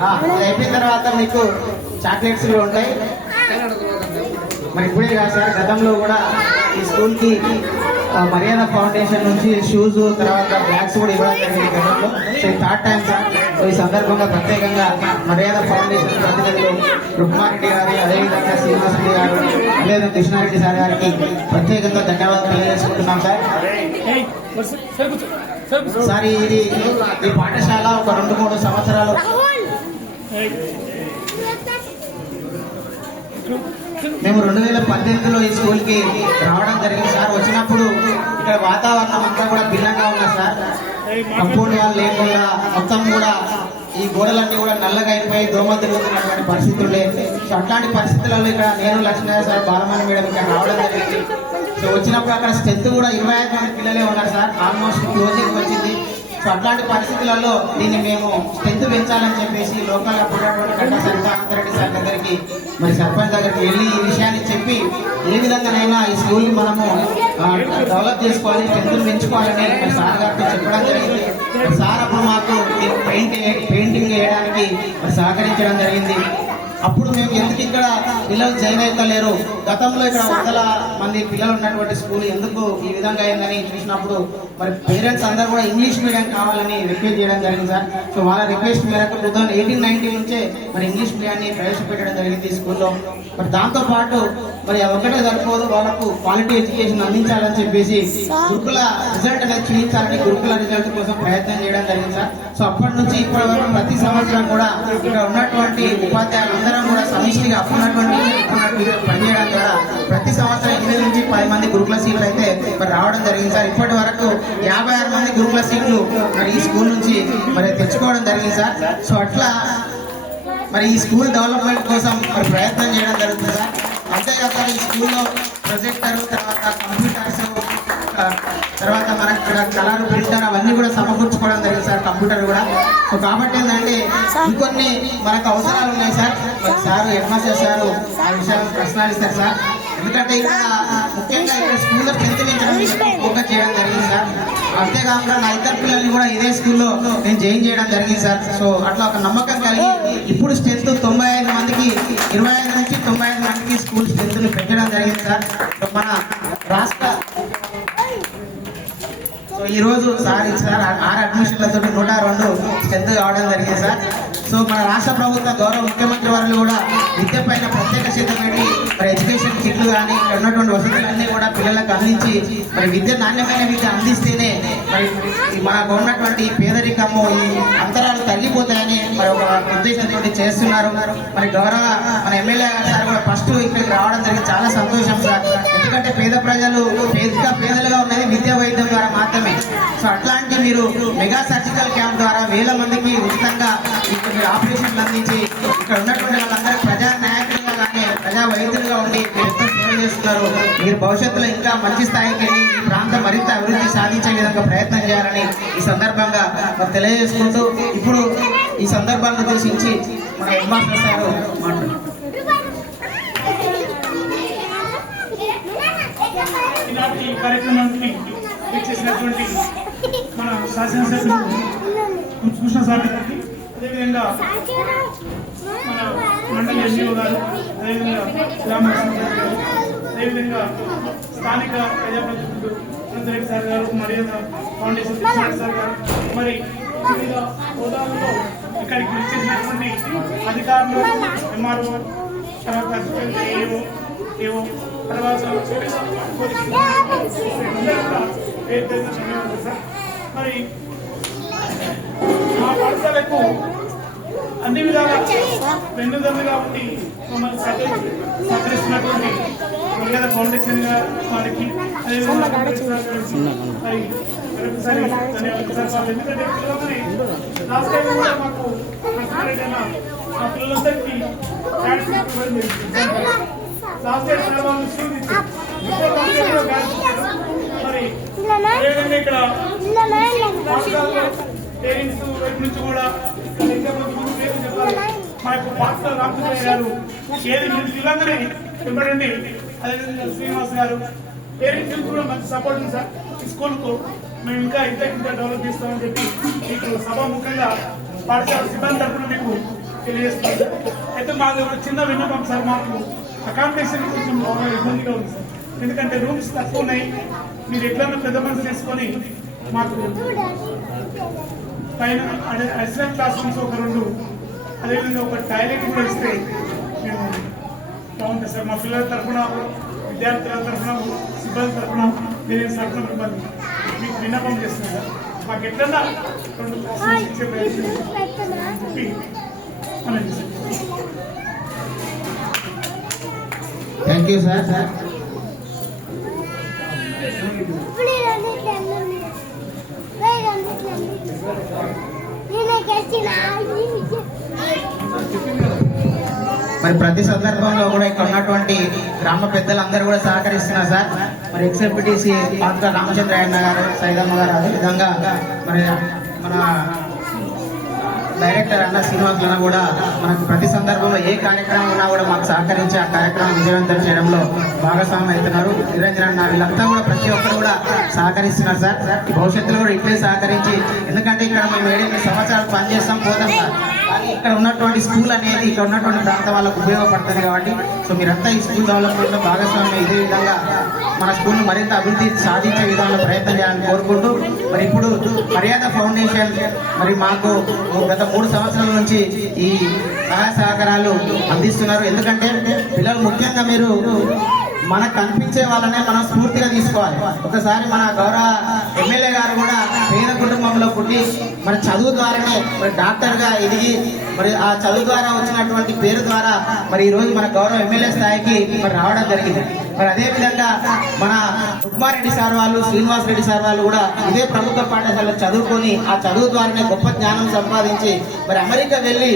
అది అయిపోయిన తర్వాత మీకు చాక్లెట్స్ కూడా ఉంటాయి. మరి ఇప్పుడే కాదు సార్, గతంలో కూడా ఈ స్కూల్కి మర్యాద ఫౌండేషన్ నుంచి షూస్ తర్వాత బ్యాగ్స్ కూడా ఇవ్వడం జరిగింది గతంలో. సో ఈ థర్డ్ టైం సార్. ఈ సందర్భంగా ప్రత్యేకంగా మర్యాద ఫౌండేషన్ ప్రతినిధులు రుక్మారెడ్డి గారి, అదేవిధంగా శ్రీనివాసరెడ్డి గారు, అదేవిధంగా కృష్ణారెడ్డి సార్ గారికి ప్రత్యేకంగా ధన్యవాదాలు తెలియజేసుకుంటున్నాం సార్. సార్ ఈ పాఠశాల ఒక 2-3 సంవత్సరాలు మేము 2018లో ఈ స్కూల్కి రావడం జరిగింది సార్. వచ్చినప్పుడు ఇక్కడ వాతావరణం అంతా కూడా భిన్నంగా ఉంది సార్. కంపౌండ్ వాళ్ళు లేకుండా మొత్తం కూడా ఈ గోడలన్నీ కూడా నల్లగా అయిపోయి దోమలు తిరుగుతున్నటువంటి పరిస్థితులు లేదు. సో అట్లాంటి పరిస్థితులలో ఇక్కడ నేను లక్ష్మీనారాయణ సార్, బాలమణి మేడం ఇక్కడ రావడం జరిగింది. సో వచ్చినప్పుడు అక్కడ స్ట్రెంత్ కూడా 25 మంది పిల్లలే ఉన్నారు సార్. ఆల్మోస్ట్ క్లోజింగ్ వచ్చింది. సో అట్లాంటి పరిస్థితులలో దీన్ని మేము స్ట్రెంత్ పెంచాలని చెప్పేసి లోకల్ అప్పుడటువంటి గంట సరితారెడ్డి సార్ దగ్గరికి, మరి సర్పంచ్ దగ్గరికి వెళ్ళి ఈ విషయాన్ని చెప్పి ఏ విధంగానైనా ఈ స్కూల్ని మనము డెవలప్ చేసుకోవాలి, స్ట్రెంత్ పెంచుకోవాలని మరి సార్ గారితో చెప్పడం జరిగింది. సార్ అప్పుడు మాకు పెయింటింగ్ వేయడానికి సహకరించడం జరిగింది. అప్పుడు మేము ఎందుకు ఇక్కడ పిల్లలు జాయిన్ అవుతలేరు, గతంలో ఇక్కడ 100 మంది పిల్లలు ఉన్నటువంటి స్కూల్ ఎందుకు ఈ విధంగా అయిందని చూసినప్పుడు మరి పేరెంట్స్ అందరూ కూడా ఇంగ్లీష్ మీడియం కావాలని రిక్వెస్ట్ చేయడం జరిగింది సార్. సో వాళ్ళ రిక్వెస్ట్ మేరకు 2018-19 నుంచే మరి ఇంగ్లీష్ మీడియాన్ని ప్రవేశపెట్టడం జరిగింది ఈ స్కూల్లో. మరి దాంతో పాటు మరి ఒకటే సరిపోదు, వాళ్ళకు క్వాలిటీ ఎడ్యుకేషన్ అందించాలని చెప్పేసి గురుకుల రిజల్ట్ అనేది చూపించాలని గురుకుల రిజల్ట్ కోసం ప్రయత్నం చేయడం జరిగింది సార్. సో అప్పటి నుంచి ఇప్పటి వరకు ప్రతి సంవత్సరం కూడా ఇక్కడ ఉన్నటువంటి ఉపాధ్యాయులు అందరం కూడా సమిష్టిగా అప్పుడున్నటువంటి పనిచేయడం ద్వారా ప్రతి సంవత్సరం 8 నుంచి 10 మంది గురుకుల సీట్లు అయితే మరి రావడం జరిగింది సార్. ఇప్పటి వరకు 56 మంది గురుకుల సీట్లు మరి ఈ స్కూల్ నుంచి మరి తెచ్చుకోవడం జరిగింది సార్. సో అట్లా మరి ఈ స్కూల్ డెవలప్మెంట్ కోసం మరి ప్రయత్నం చేయడం జరుగుతుంది సార్. అంతేకాక ఈ స్కూల్లో ప్రొజెక్టర్, తర్వాత కంప్యూటర్స్, తర్వాత మనకి ఇక్కడ కలర్, ప్రింటర్ అవన్నీ కూడా సమకూర్చుకోవడం జరిగింది సార్, కంప్యూటర్ కూడా. సో కాబట్టి ఏంటంటే ఇంకొన్ని మనకు అవసరాలు ఉన్నాయి sir. Sir head master sir ఆ విషయాలు ప్రశ్నలు ఇస్తారు సార్. ఎందుకంటే ఇక్కడ ముఖ్యంగా ఇక్కడ స్కూల్లో పెంచడం ఫోకస్ చేయడం జరిగింది సార్. అంతేకాకుండా నా ఇద్దరు పిల్లల్ని కూడా ఇదే స్కూల్లో నేను జాయిన్ చేయడం జరిగింది సార్. సో అట్లా ఒక నమ్మకం కలిగి ఇప్పుడు స్ట్రెంత్ 95 మందికి 25 నుంచి 95 మందికి స్కూల్ స్ట్రెంత్ను పెంచడం జరిగింది సార్. మన రాష్ట్ర సో ఈరోజు సార్ 6 అడ్మిషన్లతో 102 స్ట్రెంత్ కావడం జరిగింది సార్. సో మన రాష్ట్ర ప్రభుత్వ గౌరవ ముఖ్యమంత్రి వారు కూడా విద్య పైన ప్రత్యేక శ్రద్ధ పెట్టి మరి ఎడ్యుకేషన్ కిట్లు కానీ ఇక్కడ ఉన్నటువంటి వసతులన్నీ కూడా పిల్లలకు అందించి మరి నాణ్యమైన విద్య అందిస్తేనే మరి మనకు ఉన్నటువంటి పేదరికము, ఈ అంతరాలు తగ్గిపోతాయని మరి ఒక ఉద్దేశంతో చేస్తున్నారు. మరి గౌరవ మన ఎమ్మెల్యే సార్ కూడా ఫస్ట్ ఇక్కడికి రావడం జరిగింది. చాలా సంతోషం సార్. ఎందుకంటే పేద ప్రజలు పేదలుగా ఉన్నది విద్యా వైద్యం ద్వారా మాత్రమే. సో అట్లాంటి మీరు మెగా సర్జికల్ క్యాంప్ ద్వారా 1000 మందికి ఉచితంగా ఇక్కడ మీరు ఆపరేషన్లు అందించి ఇక్కడ ఉన్నటువంటి వాళ్ళందరూ ప్రజా నాయకులుగా కానీ ప్రజా వైద్యులుగా ఉండి మీరు ఎంతో సేవ చేస్తున్నారు. మీరు భవిష్యత్తులో ఇంకా మంచి స్థాయికి వెళ్ళి ఈ ప్రాంతం మరింత అభివృద్ధి సాధించే విధంగా ప్రయత్నం చేయాలని ఈ సందర్భంగా తెలియజేసుకుంటూ ఇప్పుడు ఈ సందర్భాన్ని ఉద్దేశించి మన హెడ్ మాస్టర్ సార్ మాట్లాడారు. ఇలాంటి కార్యక్రమాన్ని చేసినటువంటి మన శాసనసభ్యులు కృష్ణ సార్ గారికి, అదేవిధంగా మన మండలి ఎన్జిఓ గారు, అదేవిధంగా రామకృష్ణ గారు, అదేవిధంగా స్థానిక ప్రజాప్రతినిధులు అనంతరెడ్డి సార్ గారు, మర్యాద ఫౌండేషన్ సార్ గారు, మరి వివిధ హోదాలలో ఇక్కడికి వచ్చేసినటువంటి అధికారులు, ఎంఆర్ఓ, తర్వాత ఏవో తర్వాత మరి మా పాఠశాలకు అన్ని విధాలా వెన్నుదన్నుగా ఉండి మమ్మల్ని సహకరిస్తున్నటువంటి మర్యాద ఫౌండేషన్ వారికి మరి మరొకసారి ధన్యవాదాలు సార్. ఎందుకంటే పిల్లలని లాస్ట్ టైం కూడా మాకు మా పిల్లలందరికీ లాస్ట్ టైం మరి అదేవిధంగా ఇక్కడ పేరెంట్స్ వైపు నుంచి కూడా మనకు పాఠశాల రామకృష్ణ గారు ఏది పిల్లలందరినీ ఇవ్వడండి, అదేవిధంగా శ్రీనివాస్ గారు పేరెంట్స్ కూడా మంచి సపోర్ట్ ఉంది సార్. ఈ స్కూల్కు మేము ఇంకా డెవలప్ చేస్తామని చెప్పి మీకు సభాముఖంగా పాఠశాల సిబ్బంది తరఫున మీకు తెలియజేస్తున్నాను సార్. అయితే మాది ఒక చిన్న విన్నపం సార్, మాకు అకామిడేషన్ కొంచెం ఇబ్బందిగా ఉంది సార్. ఎందుకంటే రూమ్స్ తక్కువ ఉన్నాయి. మీరు ఎట్లన్నా పెద్ద మనసు చేసుకొని మాకు పైన అడిషనల్ క్లాస్ రూమ్స్ ఒక 2, అదేవిధంగా ఒక టాయిలెట్ కూడా ఇస్తే మేము బాగుంటుంది సార్. మా పిల్లల తరఫున, విద్యార్థుల తరఫున, సిబ్బంది తరఫున పేరెంట్స్ తరఫున మిమ్మల్ని మీకు విన్నపం చేస్తున్నాం సార్. మాకు ఎట్లన్నా 2 క్లాస్ ఇచ్చే ప్రయత్నం చెప్పి అనండి సార్. Thank you sir. మరి ప్రతి సందర్భంలో కూడా ఇక్కడ ఉన్నటువంటి గ్రామ పెద్దలందరూ కూడా సహకరిస్తున్నారు సార్. మరి ఎక్స్ఎంపీటీసీ పాత్ర రామచంద్రయ్య గారు, సైదమ్మ గారు, అదేవిధంగా మరి మన డైరెక్టర్ అన్న శ్రీనివాసులను కూడా మనకు ప్రతి సందర్భంలో ఏ కార్యక్రమం ఉన్నా కూడా మాకు సహకరించి ఆ కార్యక్రమం విజయవంతం చేయడంలో భాగస్వామ్యం అవుతున్నారు. నిరంజన్ అన్న వీళ్ళంతా కూడా ప్రతి ఒక్కరు కూడా సహకరిస్తున్నారు సార్. భవిష్యత్తులో కూడా ఇట్లే సహకరించి, ఎందుకంటే ఇక్కడ మేము 7 సంవత్సరాలు పనిచేస్తాం పోతాం సార్. కానీ ఇక్కడ ఉన్నటువంటి స్కూల్ అనేది ఇక్కడ ఉన్నటువంటి ప్రాంతం వాళ్ళకు ఉపయోగపడుతుంది కాబట్టి సో మీరంతా ఈ స్కూల్ డెవలప్మెంట్లో భాగస్వామ్యం ఇదే విధంగా మన స్కూల్ను మరింత అభివృద్ధి సాధించే విధానంలో ప్రయత్నం చేయాలని కోరుకుంటూ, మరి ఇప్పుడు మర్యాద ఫౌండేషన్ మరి మాకు గత 3 సంవత్సరాల నుంచి ఈ సహాయ సహకారాలు అందిస్తున్నారు. ఎందుకంటే పిల్లలు ముఖ్యంగా మీరు మనకు కనిపించే వాళ్ళనే మనం స్ఫూర్తిగా తీసుకోవాలి. ఒకసారి మన గౌరవ ఎమ్మెల్యే గారు కూడా పేద కుటుంబంలో పుట్టి మరి చదువు ద్వారానే మరి డాక్టర్గా ఎదిగి మరి ఆ చదువు ద్వారా వచ్చినటువంటి పేరు ద్వారా మరి ఈ రోజు మన గౌరవ ఎమ్మెల్యే స్థాయికి మరి రావడం జరిగింది. మరి అదేవిధంగా మన రుక్మారెడ్డి సార్ వాళ్ళు, శ్రీనివాస్ రెడ్డి సార్ వాళ్ళు కూడా ఇదే ప్రభుత్వ పాఠశాలలో చదువుకొని ఆ చదువు ద్వారానే గొప్ప జ్ఞానం సంపాదించి మరి అమెరికా వెళ్ళి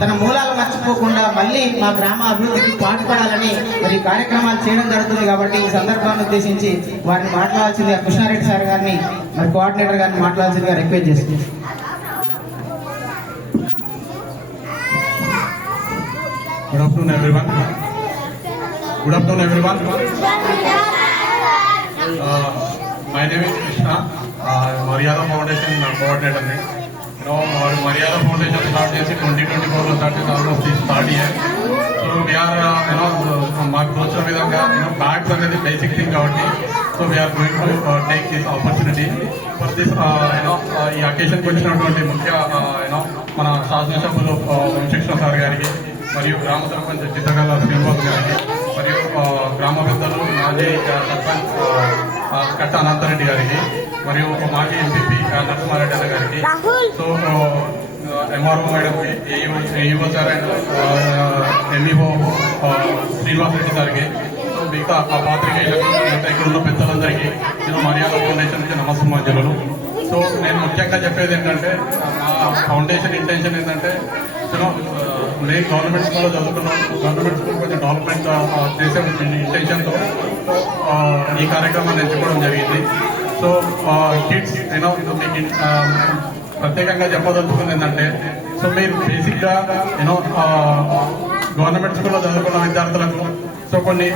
తన మూలాలు మర్చిపోకుండా మళ్ళీ మా గ్రామ అభివృద్ధికి పాటుపడాలని మరి కార్యక్రమాలు చేయడం జరుగుతుంది. కాబట్టి ఈ సందర్భాన్ని ఉద్దేశించి వారిని మాట్లాడాల్సిందిగా కృష్ణారెడ్డి సార్ గారిని మరి కోఆర్డినేటర్ గారిని మాట్లాడాల్సిందిగా రిక్వెస్ట్ చేస్తుంది. Good afternoon, everyone. Good afternoon, everyone. My name is Krishna. Maryada Foundation coordinator. Maryada Foundation started in 2024. Started almost this third year. So we are, my approach with bags are the basic thing out here. So we are going to take this opportunity for this, ఈ occasion కి వచ్చినటువంటి ముఖ్య మన శాసనసభ్యులు Vamsa Krishna sir గారికి, మరియు గ్రామ సర్పంచ్ చిత్తగల్ల శ్రీనివాస్ గారికి, మరియు గ్రామ పెద్దలు మాజీ సర్పంచ్ కట్ట అనంతరెడ్డి గారికి, మరియు మాజీ ఎంపీపీ నరసింహారెడ్డి అన్న గారికి, సో ఎంఆర్ఓ మేడంకి, AEO sir and MEO Srinivas Reddy సార్కి, సో మిగతా పాత్రికేయులకు, మిగతా ఇక్కడ ఉన్న పెద్దలందరికీ నేను మర్యాద ఫౌండేషన్ నుంచి నమస్సుమాంజలు. సో నేను ముఖ్యంగా చెప్పేది ఏంటంటే, మా ఫౌండేషన్ ఇంటెన్షన్ ఏంటంటే, నేను గవర్నమెంట్ స్కూల్లో చదువుకున్నాను. గవర్నమెంట్ స్కూల్ కొంచెం డెవలప్మెంట్ చేసే ఇంటెన్షన్తో ఈ కార్యక్రమాన్ని ఎంచుకోవడం జరిగింది. సో కిడ్స్ మీకు ప్రత్యేకంగా చెప్పదలుచుకుంది ఏంటంటే, సో మీరు బేసిక్గా గవర్నమెంట్ స్కూల్లో చదువుకున్న విద్యార్థులకు సో కొన్ని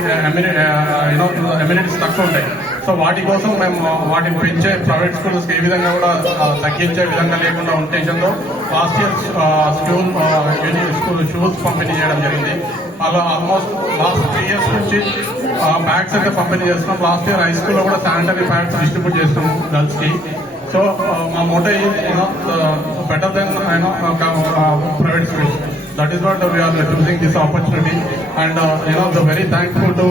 ఎమ్యూనిటీస్ తక్కువ ఉంటాయి. సో వాటి కోసం మేము వాటిని పెంచే ప్రైవేట్ స్కూల్స్కి ఏ విధంగా కూడా తగ్గించే విధంగా లేకుండా ఉంటేషన్లో లాస్ట్ ఇయర్ స్కూల్ షూస్ పంపిణీ చేయడం జరిగింది. అలా ఆల్మోస్ట్ లాస్ట్ 3 years నుంచి బ్యాగ్స్ అయితే పంపిణీ చేస్తున్నాం. లాస్ట్ ఇయర్ హై స్కూల్లో కూడా శానిటరీ ప్యాడ్స్ డిస్ట్రిబ్యూట్ చేస్తున్నాం గర్ల్స్కి. సో మా motto better than private schools. That is what we are using this opportunity, and the very thankful to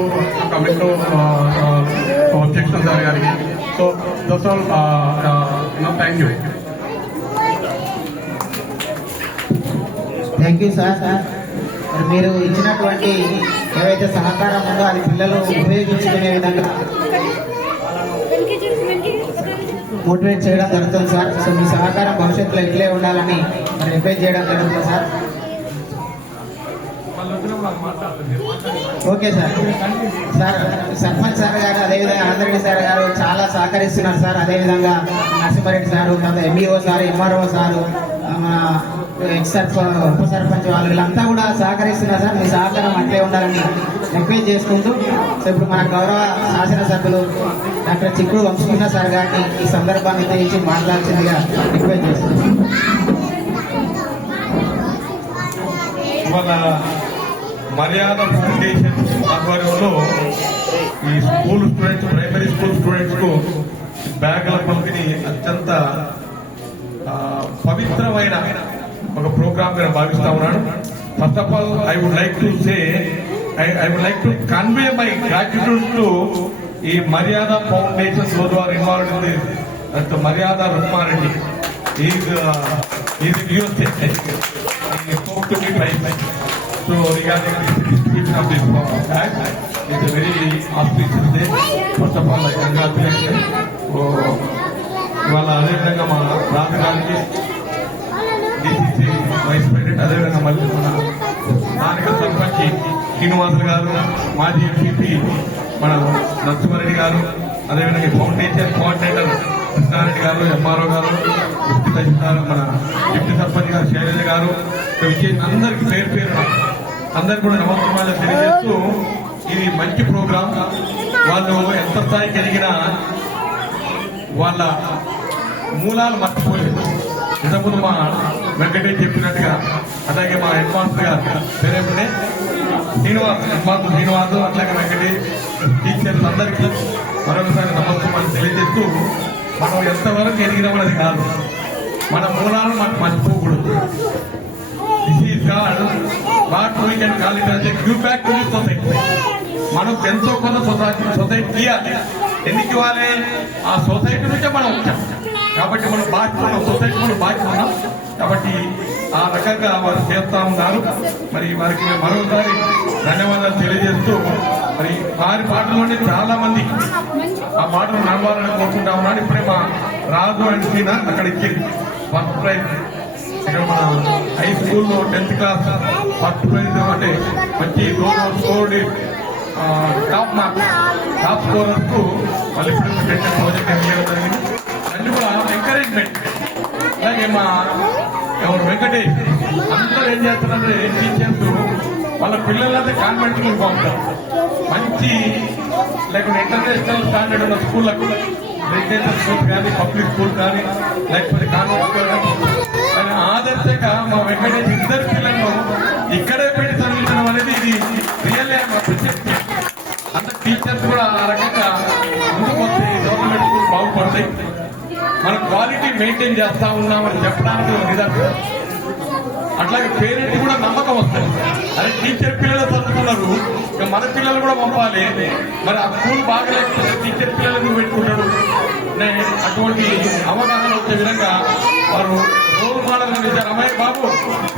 coming to objection sir gariki. So that's all. Thank you. Thank you sir. మీరు ఇచ్చినటువంటి ఏవైతే సహకారం ఉందో అది పిల్లలు ఉపయోగించుకునే విధంగా motivate చేయడం జరుగుతుంది సార్. సో మీ సహకారం భవిష్యత్తులో ఇట్లే ఉండాలని రిక్వెస్ట్ చేయడం జరుగుతుంది sir. Okay sir. Sir sarpanch sir గారు, అదేవిధంగా ఆంధ్రెడ్డి సార్ గారు చాలా సహకరిస్తున్నారు సార్. అదేవిధంగా Narasimhareddy sir, MEO sir, MRO sir, ex ఉప సర్పంచ్ వాళ్ళు వీళ్ళంతా కూడా సహకరిస్తున్నారు సార్. మీ సహకారం అట్లే ఉండాలని రిక్వెస్ట్ చేసుకుంటూ, సో ఇప్పుడు మన గౌరవ శాసనసభ్యులు డాక్టర్ చిక్కుడు వంశకృష్ణ సార్ గారిని ఈ సందర్భాన్ని ఉద్దేశించి మాట్లాడాల్సిందిగా రిక్వెస్ట్ చేస్తున్నాం. ఇవాళ మర్యాద ఫౌండేషన్ ఆధ్వర్యంలో ఈ school students, primary school students కు బ్యాగుల పంపిణీ అత్యంత పవిత్రమైన ఒక ప్రోగ్రామ్ గా భావిస్తా ఉన్నాను. First of all I would like to say I would like to convey my gratitude to the Maryada Foundation, those who are involved in this. That's Maryada Rukmareddy. He is in USA. He spoke to me twice. So regarding the distribution of this bag, it's a very auspicious day. First of all, I congratulate him. ఇవాళ అదేవిధంగా మా రాజధానికి DCC vice president, అదేవిధంగా మళ్ళీ మన స్థానిక సర్పంచ్ శ్రీనివాసులు గారు, మాజీ ఎంపీ మన నరసింహారెడ్డి గారు, అదేవిధంగా ఫౌండేషన్ కోఆర్డినేటర్ కృష్ణారెడ్డి గారు, ఎంఆర్ఓ గారు, డిప్యూటీ తహసీల్దార్ మన డిప్యూటీ సర్పంచ్ గారు శైలజ గారు, అందరికి పేరు పేరు అందరికి కూడా నమస్కారాలు తెలియజేస్తూ, ఇది మంచి ప్రోగ్రాం. వాళ్ళు ఎంత స్థాయికి ఎదిగినా వాళ్ళ మూలాలు మర్చిపోలేదు. ఇంతకుముందు మా వెంకటేష్ చెప్పినట్టుగా, అలాగే మా హెడ్ మాస్టర్ గారు పేరేంటే శ్రీనివాస్, అట్లాగే వెంకటేష్, టీచర్స్ అందరికీ మరొకసారి నమస్కారం తెలియజేస్తూ, మనం ఎంతవరకు ఎదిగినామన్నది కాదు, మన మూలాలను మనం మర్చిపోకూడదు. This is God what we can call it as a give back to the society. మనం ఎంతో కొంత సొసైటీ ఇవ్వాలి. ఎందుకు ఇవ్వాలి? ఆ సొసైటీ నుంచే మనం వచ్చాం కాబట్టి మనం బాధ్యత, సొసైటీ మనం బాధ్యత ఉన్నాం కాబట్టి ఆ రకంగా వారు చేస్తా ఉన్నారు. మరి వారికి మరొకసారి ధన్యవాదాలు తెలియజేస్తూ, మరి వారి పాటలోనే చాలా మంది ఆ పాటలు నడవాలని కోరుకుంటా ఉన్నాను. ఇప్పుడే మా రాజు అండ్ సీనా అక్కడ ఇచ్చింది ఫస్ట్ ప్రైజ్. ఇక్కడ మన హై స్కూల్లో 10th క్లాస్ ఫస్ట్ ప్రైజ్ అంటే మంచి టాప్ స్కోరర్స్ కు మళ్ళీ ఇప్పుడు 10,000 ఇవ్వడం జరిగింది. అన్ని కూడా ఎంకరేజ్మెంట్. అలాగే మా ఎవరు వెంకటేష్ అందరూ ఏం చేస్తారంటే టీచర్స్ వాళ్ళ పిల్లలంతా కాన్వెంట్ స్కూల్ పంపుతారు. మంచి లేకుంటే ఇంటర్నేషనల్ స్టాండర్డ్ ఉన్న స్కూళ్ళకు, రెసిడెన్షియల్ స్కూల్ కానీ, పబ్లిక్ స్కూల్ కానీ, లేకపోతే కాన్వెంట్ స్కూల్ కానీ ఆదర్శంగా మా వెంకటేష్ ఇద్దరు పిల్లలను ఇక్కడే పెట్టి చదివించడం అనేది ఇది రియల్లీ ప్రశస్తి. అంత టీచర్స్ కూడా ఆ రకంగా ముందుకు వస్తే గవర్నమెంట్ స్కూల్ బాగుపడతాయి. మనం క్వాలిటీ మెయింటైన్ చేస్తా ఉన్నామని చెప్పడానికి నిదర్శనం. అట్లాగే పేరెంట్స్ కూడా నమ్మకం వస్తుంది. అదే టీచర్ పిల్లలు చదువుతున్నారు, ఇక మన పిల్లలు కూడా పంపాలి. మరి ఆ స్కూల్ బాగా లేకపోతే టీచర్ పిల్లలు పెట్టుకుంటాడు. అటువంటి అవగాహన వచ్చే విధంగా వారు రోల్ మోడల్ ఇచ్చారు. అమ్మాయి బాబు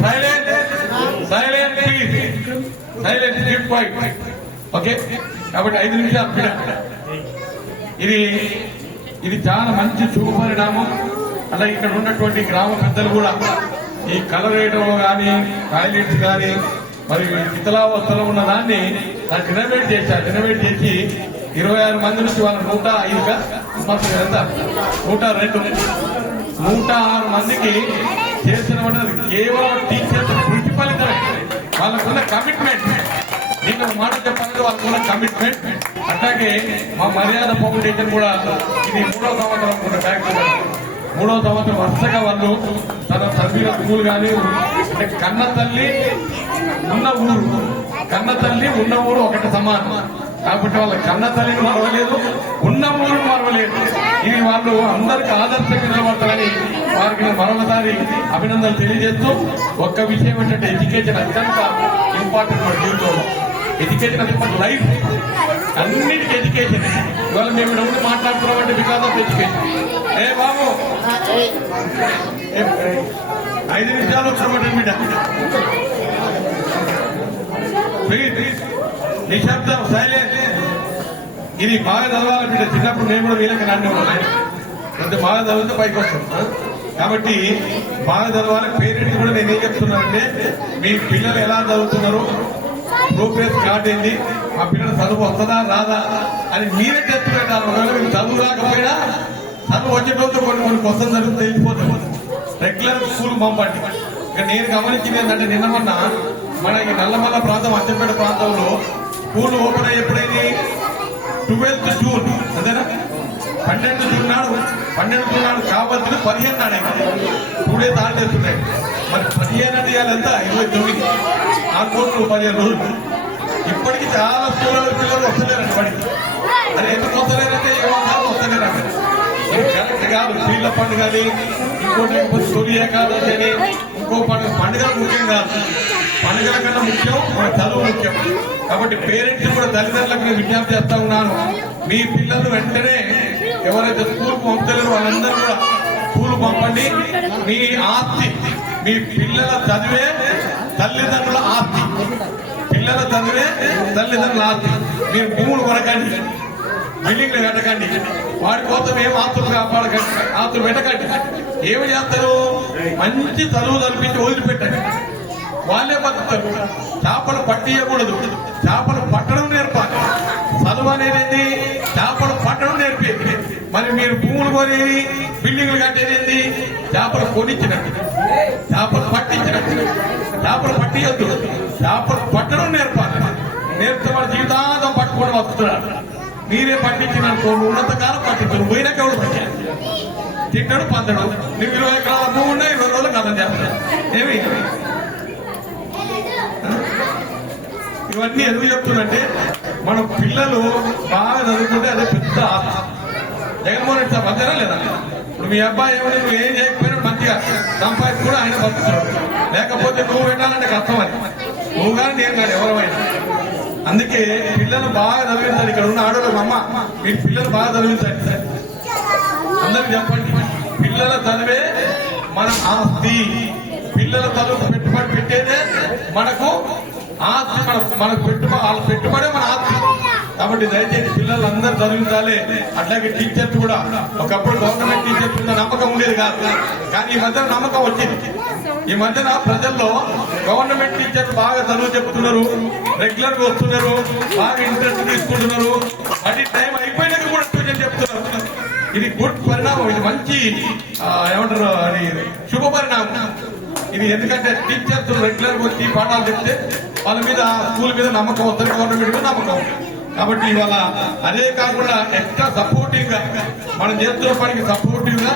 silent silent silent keep quiet. Okay, కాబట్టి 5 నిమిషాలు. ఇది చాలా మంచి శుభ పరిణామం. అలాగే ఇక్కడ ఉన్నటువంటి గ్రామ పెద్దలు కూడా ఈ కలర్ వేయడంలో కానీ, టాయిలెట్స్ కానీ, మరి శిథిలావస్థలో ఉన్న దాన్ని రినోవేట్ చేశారు. రినోవేట్ చేసి 26 మంది నుంచి వాళ్ళ 105గా 106 మందికి చేసిన కేవలం టీచర్స్ కృషి ఫలితమే. వాళ్ళకున్న కమిట్మెంట్, నిన్న మాట చెప్పాలంటే వాళ్ళకున్న కమిట్మెంట్. అట్లాగే మా మర్యాద ఫౌండేషన్ కూడా ఇది 3వ సంవత్సరం బ్యాక్ 3వ సంవత్సరం వరుసగా వాళ్ళు తన సభ్యుల స్కూల్ కానీ, కన్న తల్లి ఉన్న ఊరు ఒకటి సమానం కాబట్టి వాళ్ళ కన్న తల్లిని మరవలేదు, ఉన్న ఊరును మరవలేదు. ఇది వాళ్ళు అందరికీ ఆదర్శంగా నిలబడతారని వారికి మరొకసారి అభినందనలు తెలియజేస్తూ, ఒక్క విషయం ఏంటంటే ఎడ్యుకేషన్ అత్యంత ఇంపార్టెంట్ మన జీవితంలో. ఎడ్యుకేషన్ అది మన లైఫ్, అన్నిటికీ ఎడ్యుకేషన్. ఇవాళ మేము ఎవరు మాట్లాడుతున్నామంటే బికాస్ ఆఫ్ ఎడ్యుకేషన్. ఏ బాబు 5 నిమిషాలు వచ్చామంటే బిడ్డ నిశ్శబ్దం, సైలెంట్. ఇది బాగా చదవాలి బిడ్డ. చిన్నప్పుడు నేను కూడా వీళ్ళకి నాన్నే ఉన్నాయి, అంటే బాగా చదివితే పైకి వస్తాం. కాబట్టి బాగా చదవాలి. పేరెంట్స్ కూడా నేను ఏం చెప్తున్నానంటే, మీ పిల్లలు ఎలా చదువుతున్నారు, ప్రోగ్రెస్ కార్డ్ ఏంటి, మా పిల్లలు చదువు వస్తుందా రాదా అని మీరే టెస్ట్ పెట్టాలి. ఒకవేళ మీకు చదువు రాకపోయినా చదువు వచ్చేటోతో కొన్ని క్వశ్చన్ చదువు తెలిసిపోతుంది. రెగ్యులర్ స్కూల్ పంపండి. ఇక నేను గమనించింది ఏంటంటే, నిన్న మొన్న మన ఈ నల్లమల్ల ప్రాంతం, అచ్చంపేట ప్రాంతంలో స్కూల్ ఓపెన్ అయ్యి ఎప్పుడైంది 12th జూన్, అంతేనా? 12 జూన్ నాడు కావాల్సిన 15 నాడు 2 days హాలిడేస్ ఉన్నాయి. మరి 15 ఇవాళ ఎంత 29 ఆ కోర్టు 15 రోజులు ఇప్పటికీ చాలా స్కూళ్ళలో పిల్లలు వస్తలేరండి వాడికి. అది ఎందుకు వస్తలేరంటే ఏమన్నా వస్తలేరంటే ఇది కరెక్ట్ కాదు. పీళ్ళ పండుగ అని ఇంకోటి లేకపోతే తొలి ఏకాదశి అని ఇంకో పండుగ ముఖ్యం కాదు. పండుగల కన్నా ముఖ్యం మన చదువు ముఖ్యం. కాబట్టి పేరెంట్స్ కూడా తల్లిదండ్రులకు నేను విజ్ఞప్తి చేస్తా ఉన్నాను, మీ పిల్లలు వెంటనే ఎవరైతే స్కూల్కి పంపుతారో వాళ్ళందరూ కూడా స్కూల్ పంపండి. మీ ఆస్తి మీ పిల్లల చదివే తల్లిదండ్రుల ఆస్తి. పిల్లల చదివే తల్లిదండ్రుల ఆస్తి. మీరు భూములు కొనకండి, బిల్డింగ్లు కట్టకండి, వాడి కోసం ఏం ఆస్తులు కాపాడకండి, ఆస్తులు పెట్టకండి. ఏమి చేస్తారు? మంచి చదువు చదివించి వదిలిపెట్టండి, వాళ్ళే బతుకుతారు. చేపలు పట్టియకూడదు, చేపలు పట్టడం నేర్పాలి. చదువు అనేది చేపలు పట్టడం నేర్పేది. మరి మీరు భూములు కొని బిల్డింగ్లు కట్టేది చేపలు కొనిచ్చినట్టు, చేపలు పట్టించినట్టు. చేపలు పట్టియద్దు, చేపలు పట్టడం నేర్పాలి. నేర్పితే మన జీవితాంతం పట్టుకొని వస్తున్నాడు. మీరే పట్టించినట్టు ఉన్నంతకాలం పట్టించు, పోయినాక ఎవరు పట్టారు? తింటాడు పంతడు. నువ్వు 20 ఎకరాల భూమి ఉన్నా 20 రోజులు కథం చేస్తాడు. ఏమి ఇవన్నీ ఎందుకు చెప్తున్నంటే మన పిల్లలు బాగా చదువుకుంటే అదే పెద్ద ఆశ. జగన్మోహన్ రెడ్డి సార్ మధ్యన లేదా? ఇప్పుడు మీ అబ్బాయి ఏమని నువ్వు ఏం చేయకపోయినా మంచిగా సంపాదించి కూడా ఆయన బతుకుతున్నాడు. లేకపోతే నువ్వు పెట్టాలంటే కష్టం అని. నువ్వు కానీ నేను కానీ ఎవరైనా. అందుకే పిల్లలు బాగా చదివించాలి. ఇక్కడ ఉన్న ఆడవాళ్ళు అమ్మ మీ పిల్లలు బాగా చదివించండి. అందరికి చెప్పండి, పిల్లల చదివే మన ఆస్తి. పిల్లల చదువు పెట్టుబడి పెట్టేదే మనకు ఆస్తి. మనకు పెట్టుబడే మన ఆస్తి. కాబట్టి దయచేసి పిల్లలందరూ చదివించాలి. అట్లాగే టీచర్స్ కూడా. ఒకప్పుడు గవర్నమెంట్ టీచర్స్ మీద నమ్మకం ఉండేది కాదు, కానీ ఈ మధ్యన నమ్మకం వచ్చింది. ఈ మధ్యన ప్రజల్లో గవర్నమెంట్ టీచర్స్ బాగా చదువు చెప్తున్నారు, రెగ్యులర్ గా వస్తున్నారు, బాగా ఇంట్రెస్ట్ తీసుకుంటున్నారు. అది టైం అయిపోయినాక కూడా ట్యూషన్ చెప్తున్నారు. ఇది గుడ్ పరిణామం. ఇది మంచి ఏమంటారు, అది శుభ పరిణామం ఇది. ఎందుకంటే టీచర్స్ రెగ్యులర్ గా వచ్చి పాఠాలు చెప్తే వాళ్ళ మీద స్కూల్ మీద నమ్మకం వస్తుంది, గవర్నమెంట్ మీద నమ్మకం. కాబట్టి ఇవాళ అదే కాకుండా ఎక్స్ట్రా సపోర్టివ్ గా మనం చేస్తున్న పనికి సపోర్టివ్ గా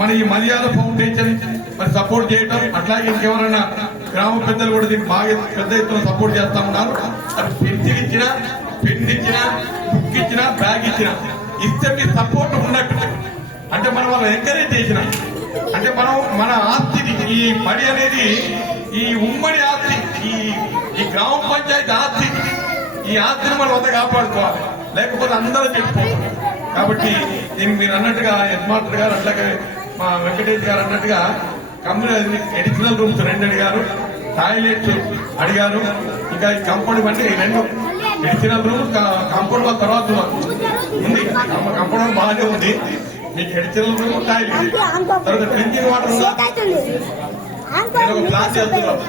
మన ఈ మర్యాద ఫౌండేషన్ మరి సపోర్ట్ చేయటం. అట్లాగే ఇంకెవరైనా గ్రామ పెద్దలు కూడా దీనికి బాగా పెద్ద ఎత్తున సపోర్ట్ చేస్తా ఉన్నారు. అది పెన్సిల్ ఇచ్చినా, పెన్ ఇచ్చినా, బుక్ ఇచ్చినా, బ్యాగ్ ఇచ్చినా ఇస్తే మీ సపోర్ట్ ఉన్నట్టు. అంటే మనం వాళ్ళు ఎంకరేజ్ చేసిన అంటే మనం మన ఆస్తిని, ఈ బడి అనేది ఈ ఉమ్మడి ఆస్తి, ఈ గ్రామ పంచాయతీ ఆస్తి. ఈ ఆస్తిని మనం అంతా కాపాడుకోవాలి, లేకపోతే అందరూ చెప్పుకోవాలి. కాబట్టి దీనికి మీరు అన్నట్టుగా హెడ్ మాస్టర్ గారు, అట్లాగే మా వెంకటేష్ గారు అన్నట్టుగా కమ్యూనిటీ అడిషనల్ రూమ్స్ 2 అడిగారు, టాయిలెట్స్ అడిగారు. ఇంకా ఈ కంపౌండ్ అంటే 2 అడిషనల్ రూమ్స్, కంపౌండ్ వాళ్ళ తర్వాత ఉంది. కంపౌండ్ వాళ్ళు బాగానే ఉంది. మీకు అడిషనల్ రూమ్, టాయిలెట్, తర్వాత డ్రింకింగ్ వాటర్ ఉందా? నేను ఒక ప్లాన్ చేస్తున్నాను.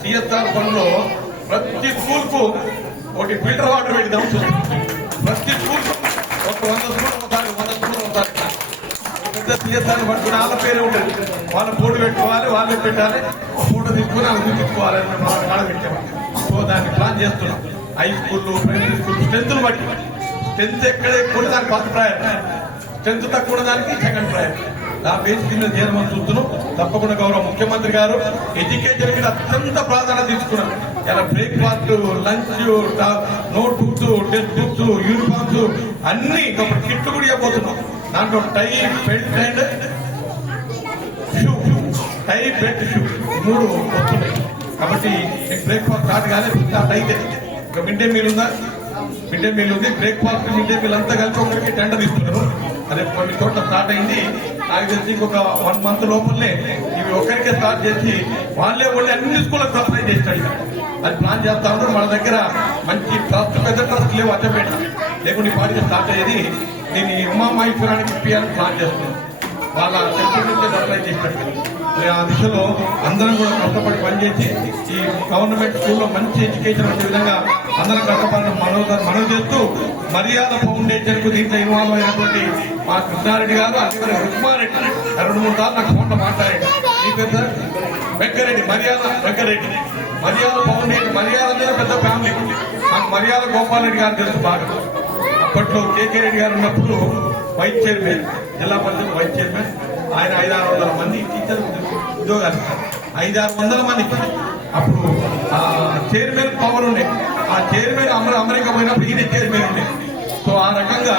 సిఎస్ఆర్ ఫండ్ లో ప్రతి స్కూల్ కు ఒకటి ఫిల్టర్ వాటర్ పెడదాం. ప్రతి స్కూల్ కు ఒక 100 స్కూల్ అవుతారు, 100 స్కూల్ అవుతారు. పెద్ద సిఎస్ఆర్ ఫండ్ కూడా వాళ్ళ పేరే ఉంటుంది. వాళ్ళ ఫోటో పెట్టుకోవాలి, వాళ్ళే పెట్టాలి, ఫోటో తీసుకుని వాళ్ళు చూపించుకోవాలి. వాళ్ళ పెట్టేవాళ్ళు. సో దాన్ని ప్లాన్ చేస్తున్నాం. High school, primary school strength బట్టి, స్ట్రెంత్ ఎక్కడ ఎక్కువ దానికి ఫస్ట్ ప్రయారిటీ, స్ట్రెంత్ తక్కువ దానికి సెకండ్ ప్రయారిటీ. ఆ బేస్ కింద చేయాలని చూస్తున్నాం. తప్పకుండా గౌరవ ముఖ్యమంత్రి గారు ఎడ్యుకేషన్ కి అత్యంత ప్రాధాన్యత తీసుకున్నారు. ఇలా breakfast, lunch, note books, text books, uniforms అన్ని కిట్లు కూడా ఇవ్వబోతున్నాం. దాంట్లో tie, belt and shoe, tie, belt, shoe 3 వస్తున్నాయి. కాబట్టి బ్రేక్ఫాస్ట్ స్టార్ట్ కానీ స్టార్ట్ అయితే ఇంకా మిడ్ డే మీల్ ఉందా? మిడ్ డే మీల్ ఉంది. బ్రేక్ఫాస్ట్, మిడ్ డే మీల్ అంతా కలిసి ఒకరికి టెండర్ ఇస్తున్నారు. అదే కొన్ని చోట్ల స్టార్ట్ అయింది. నాకు తెలిసి ఇంకొక 1 మంత్ లోపలనే ఇవి ఒక్కరికే స్టార్ట్ చేసి వాళ్ళే అన్ని స్కూళ్ళకి సప్లై చేస్తాడు. అది ప్లాన్ చేస్తా ఉంటారు. మన దగ్గర మంచి ట్రస్ట్, పెద్ద ట్రస్ట్ లేవు, అచ్చపేట లేకుండా ఈ పార్టీ స్టార్ట్ అయ్యేది. దీన్ని ఉమామహేశ్వరానికి ఇప్పించాలని ప్లాన్ చేస్తున్నాం. వాళ్ళ సెంటర్ నుంచే సప్లై చేసినట్టు. ఆ దిశలో అందరం కూడా కష్టపడి పనిచేసి ఈ గవర్నమెంట్ స్కూల్లో మంచి ఎడ్యుకేషన్ వచ్చే విధంగా అందరం కష్టపడిన మనవి చేస్తూ, మర్యాద ఫౌండేషన్ కు దీంట్లో ఇన్వాల్వ్ అయినటువంటి మా కృష్ణారెడ్డి గారు, అదే రుక్మారెడ్డి 2-3 సార్లు నాకు ఫోన్లో మాట్లాడాడు. మీ పేరు సార్? వెంకరెడ్డి, మర్యాద వెంకరెడ్డి. మర్యాద ఫౌండేషన్, మర్యాద మీద పెద్ద ఫ్యామిలీ. నాకు మర్యాద గోపాల్ రెడ్డి గారు తెలుసు బాగా. అప్పట్లో కేకే రెడ్డి గారు ఉన్నప్పుడు వైస్ చైర్మన్, జిల్లా పరిషత్ వైస్ చైర్మన్. ఆయన 500-600 మంది టీచర్లు ఉద్యోగాలు. 500-600 మందికి. అప్పుడు చైర్మన్ పవర్ ఉండే, ఆ చైర్మన్ అమెరికా పోయినప్పుడు ఈయన చైర్మన్ ఉండే. సో ఆ రకంగా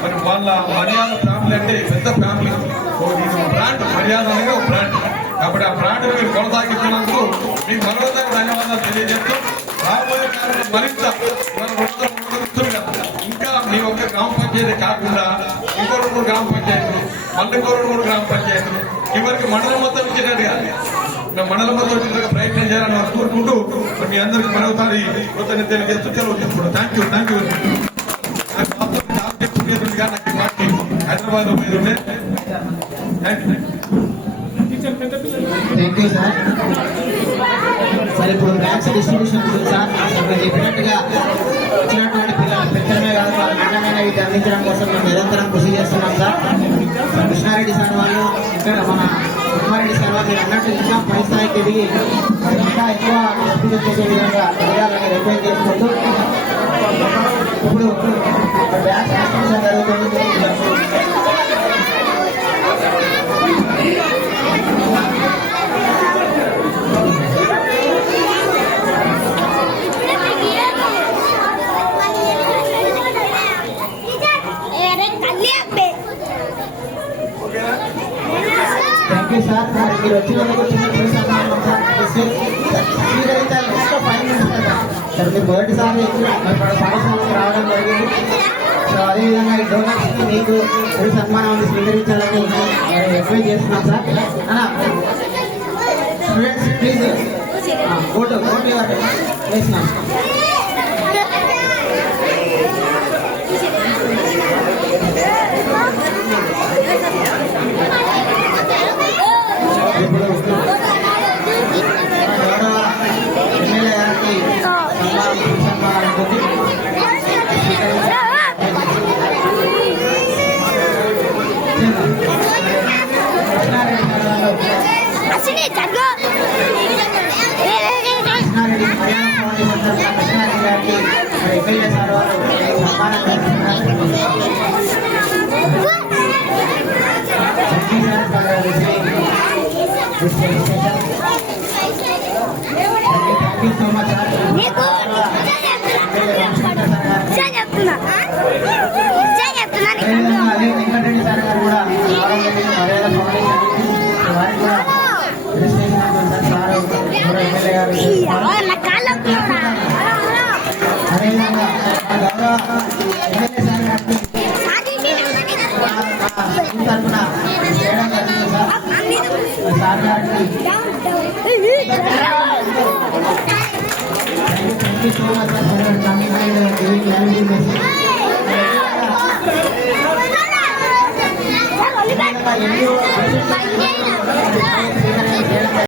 మరి వాళ్ళ మర్యాద ఫ్యామిలీ అంటే పెద్ద ఫ్యామిలీ. సో ఇది బ్రాండ్, మర్యాద అనేది ఒక బ్రాండ్. కాబట్టి ఆ బ్రాండ్ మీరు కొనసాగిస్తున్నందుకు మీకు మరోసారి ధన్యవాదాలు తెలియజేస్తూ రాబోయే కాలంలో మరింత ఇంకా మీ ఒక్క గ్రామ పంచాయతీ కాకుండా ఇంకో 2 గ్రామ పంచాయతీలు, మళ్ళీ ఇంకో 2 గ్రామ పంచాయతీలు, చివరికి మండలం మొత్తం ఇచ్చినట్టుగా మండలం మొత్తం వచ్చేట్టుగా ప్రయత్నం చేయాలని కోరుకుంటూ మీ అందరికీ మరొకసారి కృతజ్ఞతలు తెలియజేస్తూ సెలవు తీసుకుంటాం. Thank you. హైదరాబాద్ లో పోయి ఉండే. Thank you sir. సార్ ఇప్పుడు బ్యాగ్స్ డిస్ట్రిబ్యూషన్ సార్ మీరు చెప్పినట్టుగా వచ్చినటువంటి పిల్లలు పెద్దలమే కాదు వాళ్ళ నాణ్యమైన విద్య అందించడం కోసం మేము నిరంతరం కృషి చేస్తున్నాం సార్. కృష్ణారెడ్డి సార్ వాళ్ళు ఇక్కడ మన కుమారెడ్డి సార్ వాళ్ళు మీరు అన్నట్టు ఇంకా పై స్థాయికి ఎదిగి ఇంకా ఎక్కువ అభివృద్ధి చేసే విధంగా ఎదగాలని రిక్వెస్ట్ చేసుకుంటూ ఇప్పుడు బ్యాగ్స్ డిస్ట్రిబ్యూషన్ జరుగుతుంది. Thank you sir. మీరు వచ్చినందుకు చిన్న ప్రోత్సాహం సార్. స్వీకరించాలి ఇంకా 5 minutes కదా సార్. మీరు మొదటిసారి పాఠశాలకు రావడం జరిగింది. సో అదేవిధంగా ఈ డోనర్స్కి మీకు సన్మానం స్వీకరించాలని రిక్వెస్ట్ చేస్తున్నాం సార్. స్టూడెంట్స్ ప్లీజ్ ఫోటో వేసినాం. ఇప్పుడు గౌరవ ఎమ్మెల్యే గారికి సన్మానం ఉంటుంది. కృష్ణారెడ్డి మర్యాద ఫౌండేషన్ కృష్ణారెడ్డి గారికి ఎమ్మెల్యే సార్ వారు సన్మానం చేస్తున్నారు. Thank you so much, sir. అదే వెంకటరెడ్డి సార్ గారు కూడా మర్యాద ఫౌండేషన్ వారికి కూడా రిజిస్ట్రేషన్ ఉంటుంది సార్. ఎమ్మెల్యే గారు అదేవిధంగా గౌరవ ఎమ్మెల్యే సార్ గారికి తరఫున చేయడం జరుగుతుంది సార్. సార్ గారికి thank you so much sir. ఎన్నో